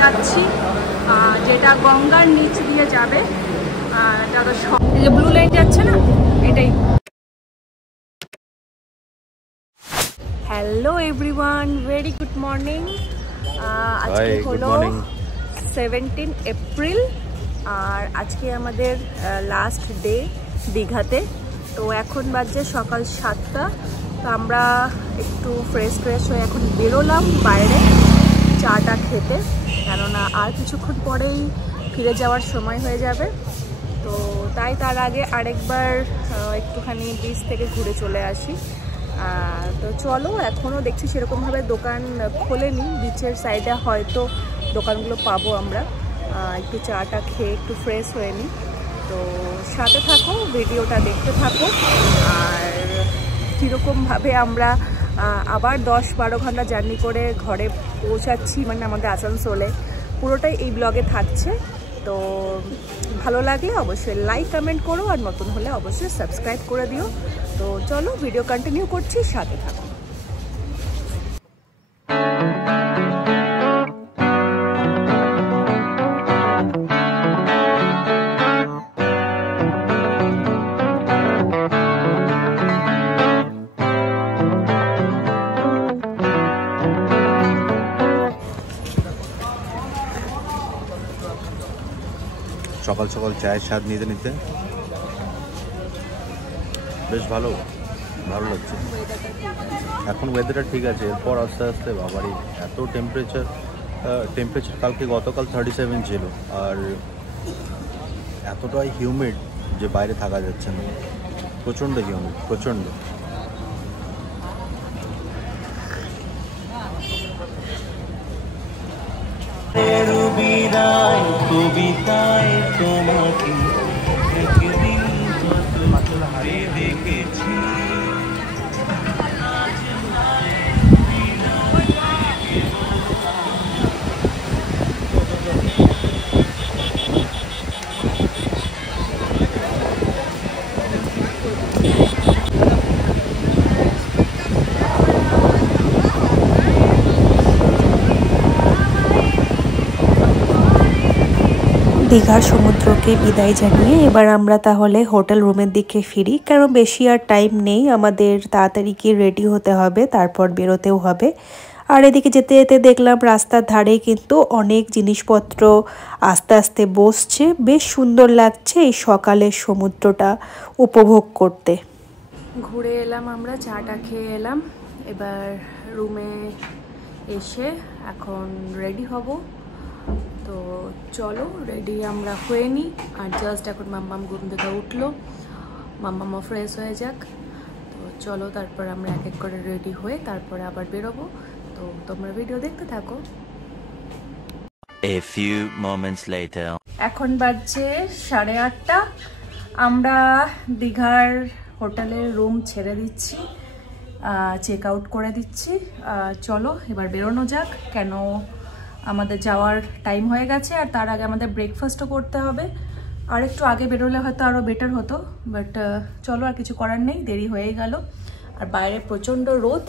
যাচ্ছি, যেটা গঙ্গার নিচ দিয়ে যাবে। এই যে ব্লু লাইন যাচ্ছে না, এটাই। Hello everyone, very good morning. আজকে হলো 17 এপ্রিল আর আজকে আমাদের লাস্ট ডে দীঘাতে। তো এখন বাজে সকাল 7টা। তো আমরা একটু ফ্রেশ হয়ে এখন বেরোলাম বাইরে চাটা খেতে, কেননা আর কিছুক্ষণ পরেই ফিরে যাওয়ার সময় হয়ে যাবে। তো তাই তার আগে আরেকবার একটুখানি বিচ থেকে ঘুরে চলে আসি। তো চলো, এখনও দেখছি সেরকমভাবে দোকান খোলেনি। বিচের সাইডে হয়তো দোকানগুলো পাবো আমরা। একটু চাটা খেয়ে একটু ফ্রেশ হয়ে নিই। তো সাথে থাকো, ভিডিওটা দেখতে থাকো। আর কীরকমভাবে আমরা আবার 10-12 ঘন্টা জার্নি করে ঘরে পৌঁছাচ্ছি, মানে আমাদের আসানসোলে, পুরোটাই এই ব্লগে থাকছে। তো ভালো লাগলে অবশ্যই লাইক কমেন্ট করো, আর নতুন হলে অবশ্যই সাবস্ক্রাইব করে দিও। তো চলো ভিডিও কন্টিনিউ করছি, সাথে থাকো। সকাল সকাল চায়ের স্বাদ নিতে নিতে বেশ ভালো লাগছে। এখন ওয়েদারটা ঠিক আছে, এরপর আস্তে আস্তে বাবারই এত টেম্পারেচার গতকাল 37 ছিল, আর এতটাই হিউমিড যে বাইরে থাকা যাচ্ছে না। প্রচণ্ড হিউমিড, প্রচণ্ড। কবিতায় তোমাকে একদিন দেখেছি। দীঘার সমুদ্রকে বিদায় জানিয়ে এবার আমরা তাহলে হোটেল রুমের দিকে ফিরি, কারণ বেশি আর টাইম নেই আমাদের। তাড়াতাড়ি কি রেডি হতে হবে, তারপর বেরোতেও হবে। আর এদিকে যেতে যেতে দেখলাম রাস্তার ধারে কিন্তু অনেক জিনিসপত্র আস্তে আস্তে বসছে। বেশ সুন্দর লাগছে এই সকালের সমুদ্রটা উপভোগ করতে। ঘুরে এলাম, আমরা চাটা খেয়ে এলাম। এবার রুমে এসে এখন রেডি হব। তো চলো রেডি আমরা হয়ে নিই। আর জাস্ট এখন মাম্মাম ঘুম থেকে উঠলো, মাম্মামও ফ্রেশ হয়ে যাক। তো চলো তারপর আমরা এক এক করে রেডি হয়ে তারপরে আবার বেরোবো। তো তোমরা ভিডিও দেখতে থাকো। A few moments later. এখন বাজছে 8:30। আমরা দীঘার হোটেলের রুম ছেড়ে দিচ্ছি, চেক আউট করে দিচ্ছি। চলো এবার বেরোনো যাক, কেন আমাদের যাওয়ার টাইম হয়ে গেছে। আর তার আগে আমাদের ব্রেকফাস্টও করতে হবে। আর একটু আগে বেরোলে হয়তো আরও বেটার হতো, বাট চলো, আর কিছু করার নেই, দেরি হয়ে গেল। আর বাইরে প্রচণ্ড রোদ,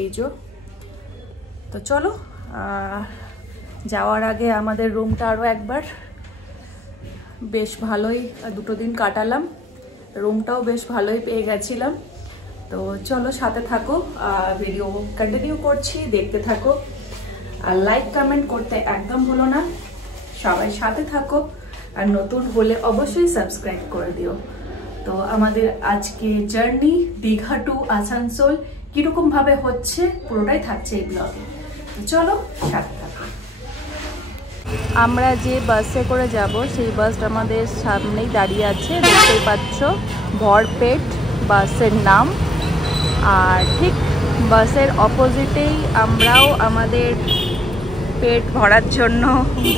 এই যে। তো চলো, যাওয়ার আগে আমাদের রুমটা আরও একবার, বেশ ভালোই 2 দিন কাটালাম, রুমটাও বেশ ভালোই পেয়ে গেছিলাম। তো চলো সাথে থাকো, ভিডিও কন্টিনিউ করছি, দেখতে থাকো। আর লাইক কমেন্ট করতে একদম ভুলো না, সবাই সাথে থাকো। আর নতুন হলে অবশ্যই সাবস্ক্রাইব করে দিও। তো আমাদের আজকে জার্নি দীঘা টু আসানসোল কিরকম ভাবে হচ্ছে পুরোটাই থাকছে এই ব্লগে। তো চলো সাথে থাকো। আমরা যে বাসে করে যাব সেই বাসটা আমাদের সামনেই দাঁড়িয়ে আছে, দেখতেই পাচ্ছ, ভরপেট বাসের নাম। আর ঠিক বাসের অপোজিটেই আমরাও আমাদের পেট ভরার জন্য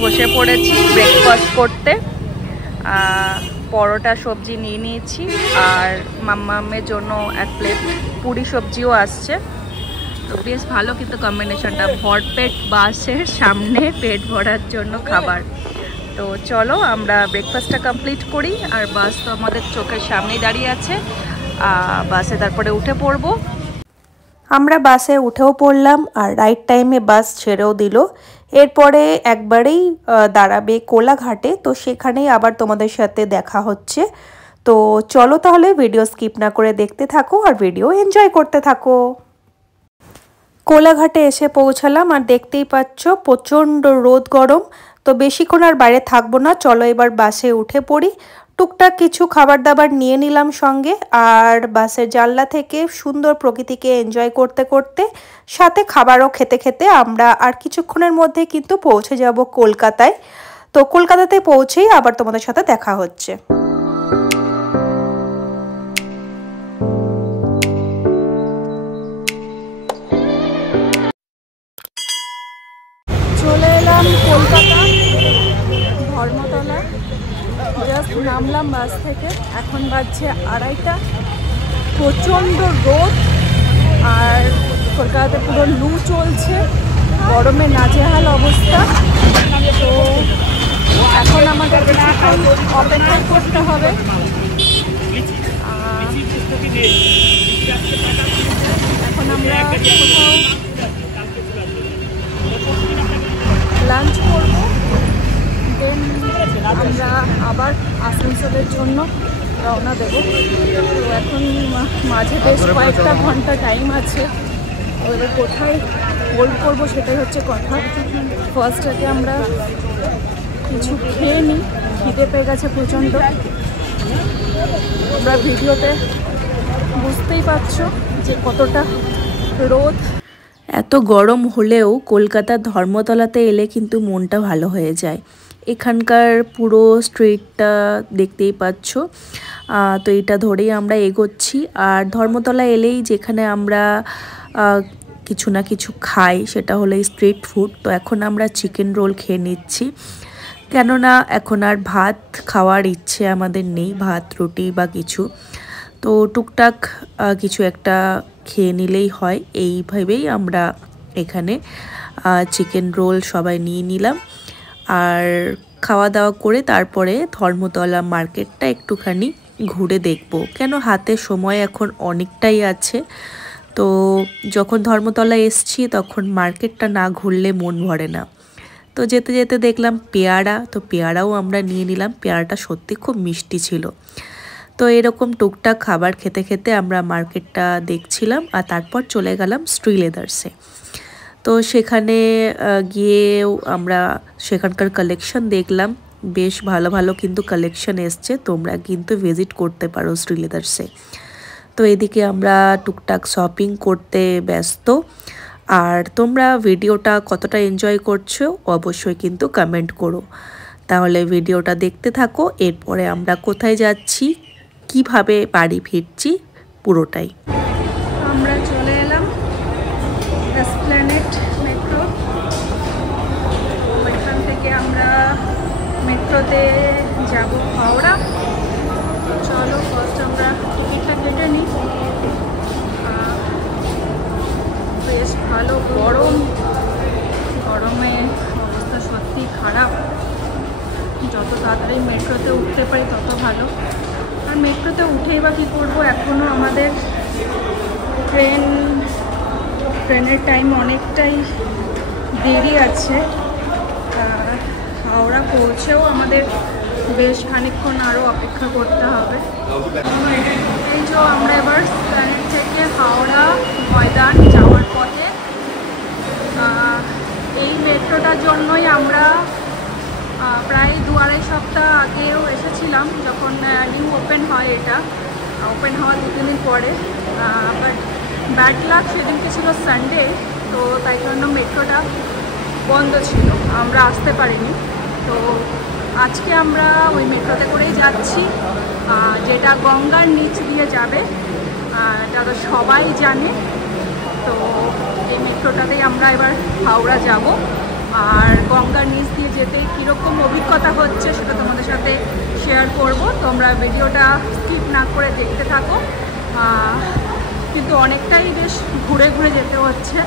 বসে পড়েছি ব্রেকফাস্ট করতে। পরোটা সবজি নিয়ে নিয়েছি, আর মাম্মামের জন্য 1 প্লেট পুরি সবজিও আসছে। তো বেশ ভালো কিন্তু কম্বিনেশনটা, ভরপেট বাসের সামনে পেট ভরার জন্য খাবার। তো চলো আমরা ব্রেকফাস্টটা কমপ্লিট করি। আর বাস তো আমাদের চোখের সামনেই দাঁড়িয়ে আছে, বাসে তারপরে উঠে পড়বো। আমরা বাসে উঠেও পড়লাম, আর রাইট টাইমে বাস ছেড়েও দিল। এরপরে একবারেই দাঁড়াবে কোলাঘাটে, তো সেখানেই আবার তোমাদের সাথে দেখা হচ্ছে। তো চলো তাহলে ভিডিও স্কিপ না করে দেখতে থাকো আর ভিডিও এনজয় করতে থাকো। কোলাঘাটে এসে পৌঁছালাম আর দেখতেই পাচ্ছ প্রচণ্ড রোদ গরম। তো বেশিক্ষণ আর বাইরে থাকবো না, চলো এবার বাসে উঠে পড়ি। টুকটাক কিছু খাবার দাবার নিয়ে নিলাম সঙ্গে, আর বাসের জানলা থেকে সুন্দর প্রকৃতিকে এনজয় করতে করতে সাথে খাবারও খেতে খেতে আমরা আর কিছুক্ষণের মধ্যে কিন্তু পৌঁছে যাব কলকাতায়। তো কলকাতাতে পৌঁছেই আবার তোমাদের সাথে দেখা হচ্ছে। চলে এলাম কলকাতা ধর্মতলা, জাস্ট নামলাম বাস থেকে। এখন বাজছে 2:30। প্রচণ্ড রোদ আর কলকাতাতে পুরো লু চলছে, গরমে নাজেহাল অবস্থা। তো এখন আমাদের কিছুক্ষণ অপেক্ষা করতে হবে। এখন আমরা কোথাও লাঞ্চ করব, দেন আমরা আবার আসানসোলের জন্য রওনা দেব। তো এখন মাঝে বেশ কয়েকটা ঘন্টা টাইম আছে, এবার কোথায় হোল্ড করবো সেটাই হচ্ছে কথা। ফার্স্ট আগে আমরা কিছু খেয়ে নিই, খিদে পেয়ে গেছে প্রচণ্ড। তোমরা ভিডিওতে বুঝতেই পারছো যে কতটা রোদ। এত গরম হলেও কলকাতার ধর্মতলাতে এলে কিন্তু মনটা ভালো হয়ে যায়। এখানকার পুরো স্ট্রিটটা দেখতেই পাচ্ছ। তো এটা ধরেই আমরা এগোচ্ছি, আর ধর্মতলা এলেই যেখানে আমরা কিছু না কিছু খাই সেটা হলো স্ট্রিট ফুড। তো এখন আমরা চিকেন রোল খেয়ে নিচ্ছি, কেননা এখন আর ভাত খাওয়ার ইচ্ছে আমাদের নেই, ভাত রুটি বা কিছু। তো টুকটাক কিছু একটা খেয়ে নিলেই হয়, এইভাবেই আমরা এখানে চিকেন রোল সবাই নিয়ে নিলাম। আর খাওয়া দাওয়া করে তারপরে ধর্মতলা মার্কেটটা একটুখানি ঘুরে দেখব, কেন হাতে সময় এখন অনেকটাই আছে। তো যখন ধর্মতলা এসছি তখন মার্কেটটা না ঘুরলে মন ভরে না। তো যেতে যেতে দেখলাম পেয়ারা, তো পেয়ারাও আমরা নিয়ে নিলাম। পেয়ারাটা সত্যি খুব মিষ্টি ছিল। তো এরকম টুকটাক খাবার খেতে খেতে আমরা মার্কেটটা দেখছিলাম, আর তারপর চলে গেলাম শ্রীলেদার্সে। তো সেখানে গিয়েও আমরা সেখানকার কালেকশন দেখলাম, বেশ ভালো ভালো কিন্তু কালেকশন এসছে, তোমরা কিন্তু ভিজিট করতে পারো শ্রীলেদার্সে। তো এদিকে আমরা টুকটাক শপিং করতে ব্যস্ত। আর তোমরা ভিডিওটা কতটা এনজয় করছো অবশ্যই কিন্তু কমেন্ট করো। তাহলে ভিডিওটা দেখতে থাকো, এরপরে আমরা কোথায় যাচ্ছি, কিভাবে বাড়ি ফিরছি পুরোটাই। আমরা চলে এলাম এসপ্ল্যানেড মেট্রো। ওইখান থেকে আমরা মেট্রোতে যাব হাওড়া। চলো ফার্স্ট আমরা টিকিটটা কেটে নিই। বেশ ভালো গরম, গরমে অবস্থা সত্যি খারাপ। যত তাড়াতাড়ি মেট্রোতে উঠতে পারি তত ভালো। আর মেট্রোতে উঠেই বা কী করবো, এখনও আমাদের ট্রেনের টাইম অনেকটাই দেরি আছে। হাওড়া পৌঁছেও আমাদের বেশ খানিকক্ষণ আরও অপেক্ষা করতে হবে। এই যে আমরা এবার প্ল্যানেট থেকে হাওড়া ময়দান যাওয়ার পথে। এই মেট্রোটার জন্যই আমরা প্রায় 2-2.5 সপ্তাহ আগেও এসেছিলাম, যখন নিউ ওপেন হয়। এটা ওপেন হওয়ার 2-3 দিন পরে, বাট ব্যাড লাক সেদিনকে ছিল সানডে, তো তাই জন্য মেট্রোটা বন্ধ ছিল, আমরা আসতে পারিনি। তো আজকে আমরা ওই মেট্রোতে করেই যাচ্ছি, যেটা গঙ্গার নিচ দিয়ে যাবে, এটা তো সবাই জানে। তো এই মেট্রোটাতেই আমরা এবার হাওড়া যাব। আর গঙ্গার নিচ দিয়ে যেতে কীরকম অভিজ্ঞতা হচ্ছে সেটা তোমাদের সাথে শেয়ার করব। তোমরা ভিডিওটা স্কিপ না করে দেখতে থাকো। কিন্তু অনেকটাই বেশ ঘুরে ঘুরে যেতে হচ্ছে,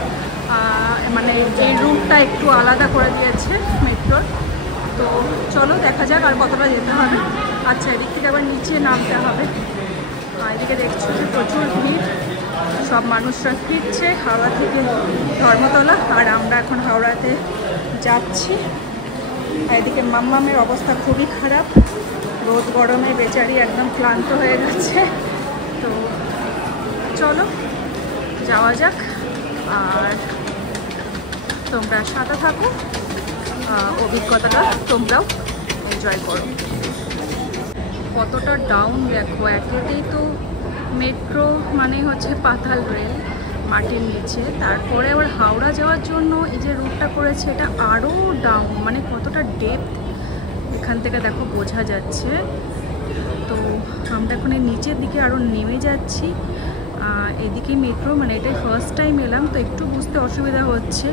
মানে এই রুটটা একটু আলাদা করে দিয়েছে মেট্রোর। তো চলো দেখা যাক আর কতটা যেতে হবে। আচ্ছা, এদিক থেকে আবার নিচে নামতে হবে। এদিকে দেখছো যে প্রচুর ভিড়, সব মানুষরা ফিরছে হাওড়া থেকে ধর্মতলা। আর আমরা এখন হাওড়াতে যাচ্ছি। আর এদিকে মাম্মামের অবস্থা খুবই খারাপ, রোদ গরমে বেচারি একদম ক্লান্ত হয়ে গেছে। তো চলো যাওয়া যাক, আর তোমরা সাথে থাকো, অভিজ্ঞতাটা তোমরাও এনজয় করো। কতটা ডাউন দেখো, একেতেই তো মেট্রো মানে হচ্ছে পাতাল রেল মাটির নিচে, তারপরে আবার হাওড়া যাওয়ার জন্য এই যে রুটটা করেছে এটা আরও ডাউন, মানে কতটা ডেপথ এখান থেকে দেখো বোঝা যাচ্ছে। তো আমরা এখন নিচের দিকে আরও নেমে যাচ্ছি। এদিকে মেট্রো, মানে এটাই ফার্স্ট টাইম এলাম, তো একটু বুঝতে অসুবিধা হচ্ছে।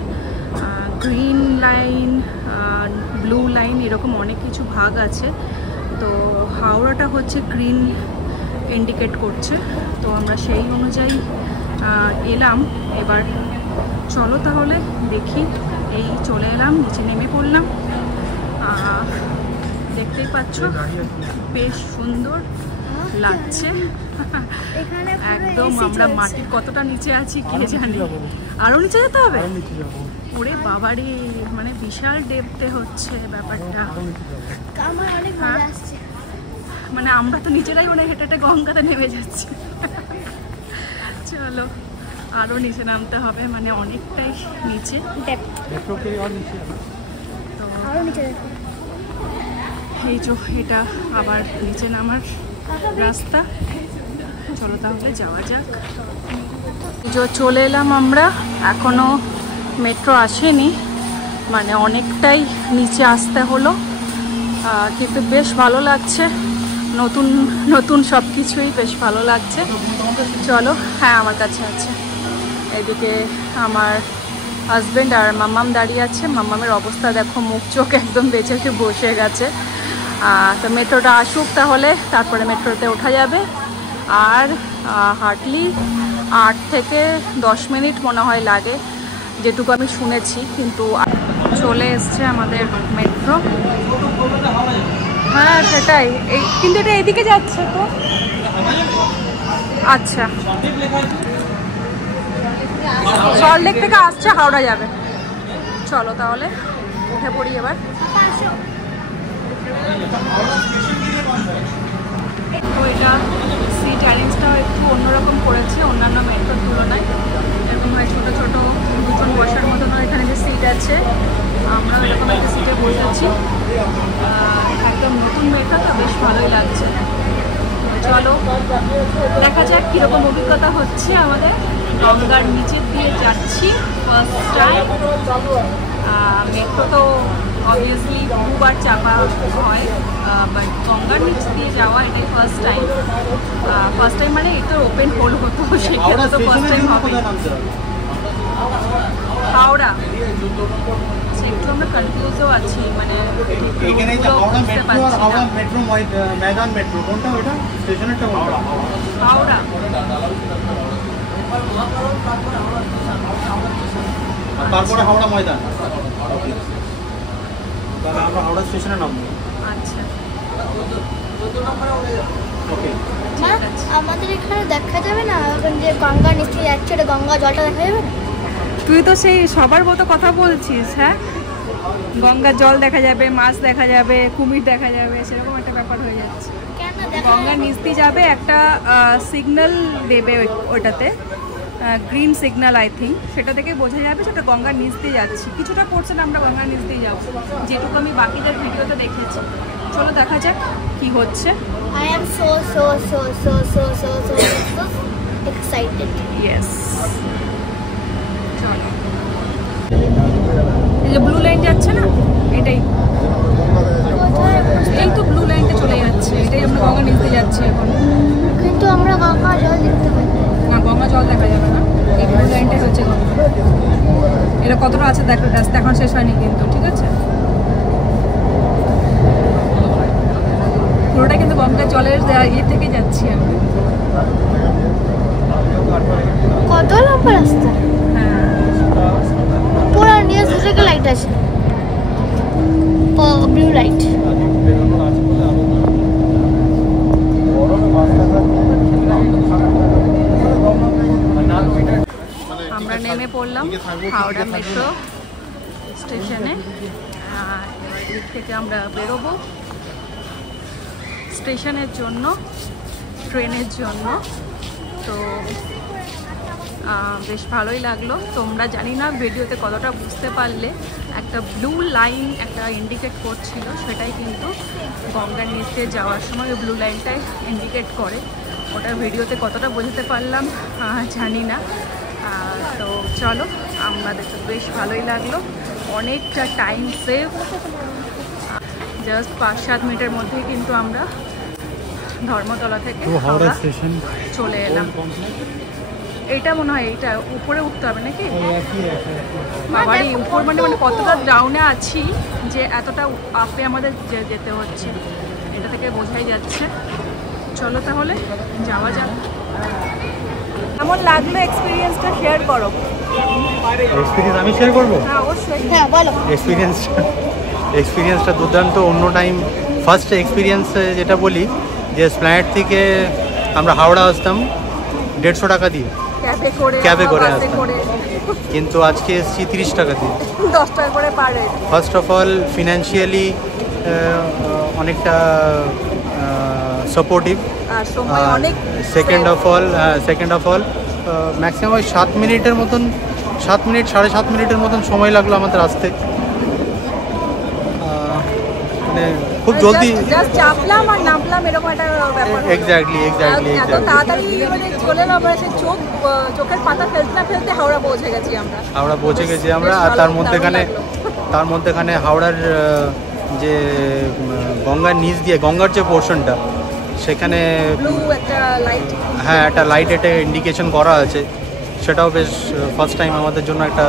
গ্রিন লাইন, ব্লু লাইন, এরকম অনেক কিছু ভাগ আছে। তো হাওড়াটা হচ্ছে গ্রিন ইন্ডিকেট করছে, তো আমরা সেই অনুযায়ী এলাম। এবার চলো তাহলে দেখি। এই চলে এলাম, নিচে নেমে পড়লাম। দেখতেই পাচ্ছ বেশ সুন্দর লাগছে একদম। আমরা মাটির কতটা নিচে আছি কে জানি, আরো নিচে যেতে হবে। ওরে বাবারে, মানে বিশাল ডেপথে হচ্ছে ব্যাপারটা। মানে আমরা তো নিচেরাই মনে হেঁটে হেঁটে গঙ্গাতে নেমে যাচ্ছি। চলো আরো নিচে নামতে হবে, মানে অনেকটাই নিচে। এই যে এটা আবার নিচে নামার রাস্তা। চলো তাহলে যাওয়া যাক। চলে এলাম আমরা, এখনো মেট্রো আসেনি, মানে অনেকটাই নিচে আসতে হলো, কিন্তু বেশ ভালো লাগছে। নতুন নতুন সব কিছুই বেশ ভালো লাগছে। চলো, হ্যাঁ আমার কাছে আছে। এদিকে আমার হাজব্যান্ড আর মাম্মাম দাঁড়িয়ে আছে। মাম্মামের অবস্থা দেখো, মুখ চোখ একদম বেঁচে বসে গেছে। তো মেট্রোটা আসুক তাহলে, তারপরে মেট্রোতে ওঠা যাবে। আর হার্ডলি 8 থেকে 10 মিনিট মনে হয় লাগে, যেটুকু আমি শুনেছি। কিন্তু চলে এসছে আমাদের মেট্রো। হ্যাঁ সেটাই, কিন্তু এটা এদিকে যাচ্ছে তো। আচ্ছা, সল্টলেক থেকে আসছে, হাওড়া যাবে। চলো তাহলে উঠে পড়ি এবার। তো এটা সিট অ্যারেঞ্জটাও একটু অন্যরকম করেছে অন্যান্য মেট্রোর তুলনায়। এরকম হয় ছোটো ছোটো দুজন বসার মতনও এখানে যে সিট আছে, আমরাও এরকম একটা সিটে বসেছি। একদম নতুন মেট্রো, তো বেশ ভালোই লাগছে। চলো দেখা যাক কীরকম অভিজ্ঞতা হচ্ছে আমাদের। গঙ্গার নিচের দিয়ে যাচ্ছি ফার্স্ট টাইম। মেট্রো তো অবভিয়াসলি দুবার চাপা হয়, বাট গঙ্গার নিচ দিয়ে যাওয়া এটাই ফার্স্ট টাইম। ফার্স্ট টাইম মানে এটা ওপেন হোল হতো, সেক্ষেত্রে তো ফার্স্ট টাইম হবে। হাওড়া একটু আমরা কনফিউজও আছি, মানে বুঝতে পারছি না। হাওড়া তারপরে হাওড়া ময়দান। তাহলে আমরা হাওড়া স্টেশনে নামবো। আচ্ছা আমাদের এখানে দেখা যাবে না যে গঙ্গা নিশ্চয়ই যাচ্ছে, ওটা গঙ্গা জলটা দেখা যাবে না? তুই তো সেই সবার মতো কথা বলছিস। হ্যাঁ, গঙ্গার জল দেখা যাবে, মাছ দেখা যাবে, কুমির দেখা যাবে, সেরকম একটা ব্যাপার হয়ে যাচ্ছে। গঙ্গার নিচ দিয়ে যাবে, একটা সিগন্যাল দেবে ওটাতে, গ্রিন সিগন্যাল আই থিঙ্ক, সেটা থেকে বোঝা যাবে সেটা গঙ্গার নিচ দিয়ে যাচ্ছি। কিছুটা পড়ছে না, আমরা গঙ্গার নিচ দিয়ে যাবো, যেটুকু আমি বাকিদের ভিডিওতে দেখেছি। চলো দেখা যাক কি হচ্ছে। I am so excited. Yes. চলো, এই যে ব্লু লাইন যাচ্ছে না, এটাই এই তো ব্লু লাইনটা চলে যাচ্ছে, এটাই আমরা গঙ্গার নিচ দিয়ে যাচ্ছি এখন। কিন্তু আমরা গঙ্গা জল দেখতে পাই না, গঙ্গা জল দেখা যাবে না, এই ব্লু লাইনটাই হচ্ছে গঙ্গা। এটা কতটা আছে দেখো, রাস্তা এখন শেষ হয়নি কিন্তু, ঠিক আছে? পুরোটা কিন্তু গঙ্গা জলের ইয়ে থেকে যাচ্ছি আমরা। কত লম্বা রাস্তা! হ্যাঁ, পুরো নিয়ে দুটো লাইট আছে, ও ব্লু লাইট। আমরা নেমে পড়লাম হাওড়া মেট্রো স্টেশনে। এদিক থেকে আমরা বেরোবো স্টেশনের জন্য, ট্রেনের জন্য। তো বেশ ভালোই লাগলো। তোমরা জানি না ভিডিওতে কতটা বুঝতে পারলে, একটা ব্লু লাইন একটা ইন্ডিকেট করছিল, সেটাই কিন্তু গঙ্গার নিচে যাওয়ার সময় ওই ব্লু লাইনটাই ইন্ডিকেট করে। ওটা ভিডিওতে কতটা বোঝাতে পারলাম জানি না। তো চলো, আমাদের তো বেশ ভালোই লাগলো, অনেকটা টাইম সেভ। জাস্ট 5-7 মিনিটের মধ্যেই কিন্তু আমরা ধর্মতলা থেকে হাওড়া স্টেশন চলে এলাম। এইটা মনে হয় এইটা উপরে উঠতে হবে নাকি? বাবারই উপর মানে কতটা ডাউনে আছি যে এতটা আপে আমাদের যেতে হচ্ছে, এটা থেকে বোঝাই যাচ্ছে। চলো তাহলে যাওয়া যাক। কেমন লাগলো এক্সপিরিয়েন্সটা শেয়ার করো। এক্সপিরিয়েন্স আমি শেয়ার করবো? হ্যাঁ অবশ্যই। হ্যাঁ বলো। এক্সপিরিয়েন্সটা দুর্দান্ত। অন্য টাইম ফার্স্ট এক্সপিরিয়েন্স যেটা বলি, যে স্প্ল্যানেড থেকে আমরা হাওড়া আসতাম 150 টাকা দিয়ে, ক্যাবে করে আসতাম, কিন্তু আজকে এসেছি 30 টাকা দিয়ে, 10 টাকা করে per head. First of all financially অনেকটা supportive. Second of all maximum 7 মিনিটের মতন, 7 মিনিট 7.5 মিনিটের মতন সময় লাগলো আমাদের আসতে। মানে খুব জলদি চাপলাম আর নামলাম, এরকম একটা ব্যাপার। এক্স্যাক্টলি এত তাড়াতাড়ি মানে চলে না, আমরা চোখের পাতা ফেলতে না ফেলতে হাওড়া পৌঁছে গেছি আমরা। আর তার মধ্যেখানে হাওড়ার যে গঙ্গার নিচ দিয়ে, গঙ্গার যে পোর্শনটা, সেখানে হ্যাঁ একটা লাইট এটা ইন্ডিকেশন করা আছে, সেটাও বেশ ফার্স্ট টাইম আমাদের জন্য একটা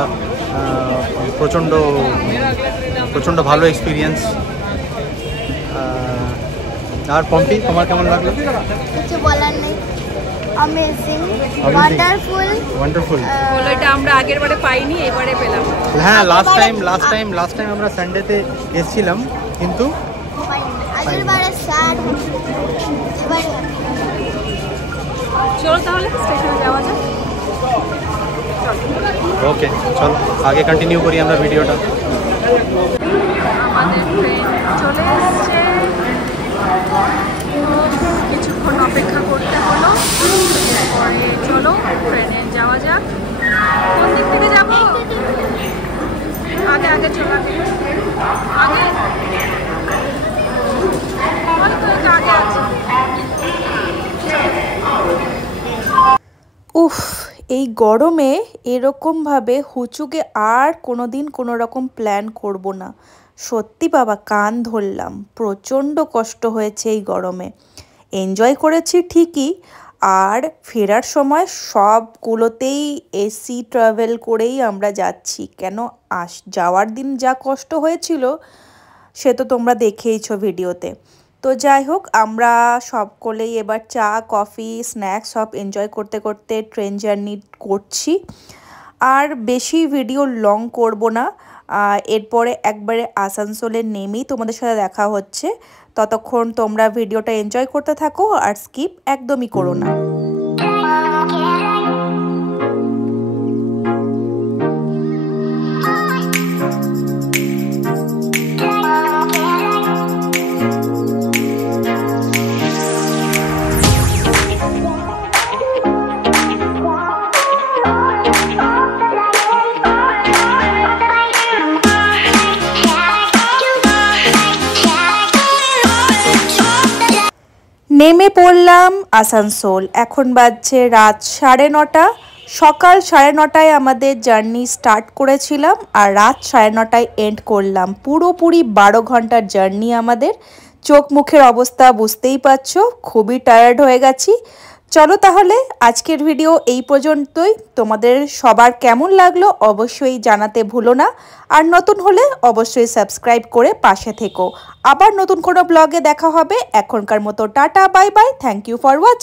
প্রচণ্ড ভালো এক্সপিরিয়েন্স। আর পম্পি, তোমার কেমন লাগলো? কিছু বলার নেই, অ্যামেজিং, ওয়ান্ডারফুল। এটা আমরা আগের বারে পাইনি, এবারে পেলাম। হ্যাঁ, লাস্ট টাইম আমরা সানডেতে এসেছিলাম, কিন্তু চলো তাহলে স্টেশনে যাওয়া যাক। ওকে চলো আগে কন্টিনিউ করি আমরা ভিডিওটা। আমাদের ট্রেন চলে এসছে, কিছুক্ষণ অপেক্ষা করতে হলো। পরে চলো ট্রেনে যাওয়া যাক। কোন দিক থেকে যাব? আগে চলো, আগে আছে। উফ, এই গরমে এরকমভাবে হুচুকে আর কোনোদিন কোনো রকম প্ল্যান করব না। সত্যি বাবা, কান ধরলাম, প্রচণ্ড কষ্ট হয়েছে এই গরমে। এনজয় করেছি ঠিকই, আর ফেরার সময় সবগুলোতেই এসি ট্রাভেল করেই আমরা যাচ্ছি। কেন যাওয়ার দিন যা কষ্ট হয়েছিল সে তো তোমরা দেখেইছো ভিডিওতে। তো যাই হোক, আমরা সকলেই এবার চা, কফি, স্ন্যাক্স সব এনজয় করতে করতে ট্রেন জার্নি করছি। আর বেশি ভিডিও লং করব না, এরপরে একবারে আসানসোলে নেমেই তোমাদের সাথে দেখা হচ্ছে। ততক্ষণ তোমরা ভিডিওটা এনজয় করতে থাকো আর স্কিপ একদমই করো না। নেমে পড়লাম আসানসোল। এখন বাজছে রাত 9:30। সকাল 9:30টায় আমাদের জার্নি স্টার্ট করেছিলাম আর রাত 9:30টায় এন্ড করলাম। পুরোপুরি 12 ঘন্টার জার্নি আমাদের। চোখ মুখের অবস্থা বুঝতেই পারছো, খুবই টায়ার্ড হয়ে গেছি। চলো তাহলে আজকের ভিডিও এই পর্যন্তই। তোমাদের সবার কেমন লাগলো অবশ্যই জানাতে ভুলো না, আর নতুন হলে অবশ্যই সাবস্ক্রাইব করে পাশে থেকো। আবার নতুন কোনো ব্লগে দেখা হবে। এখনকার মতো tata, bye bye, thank you for watching.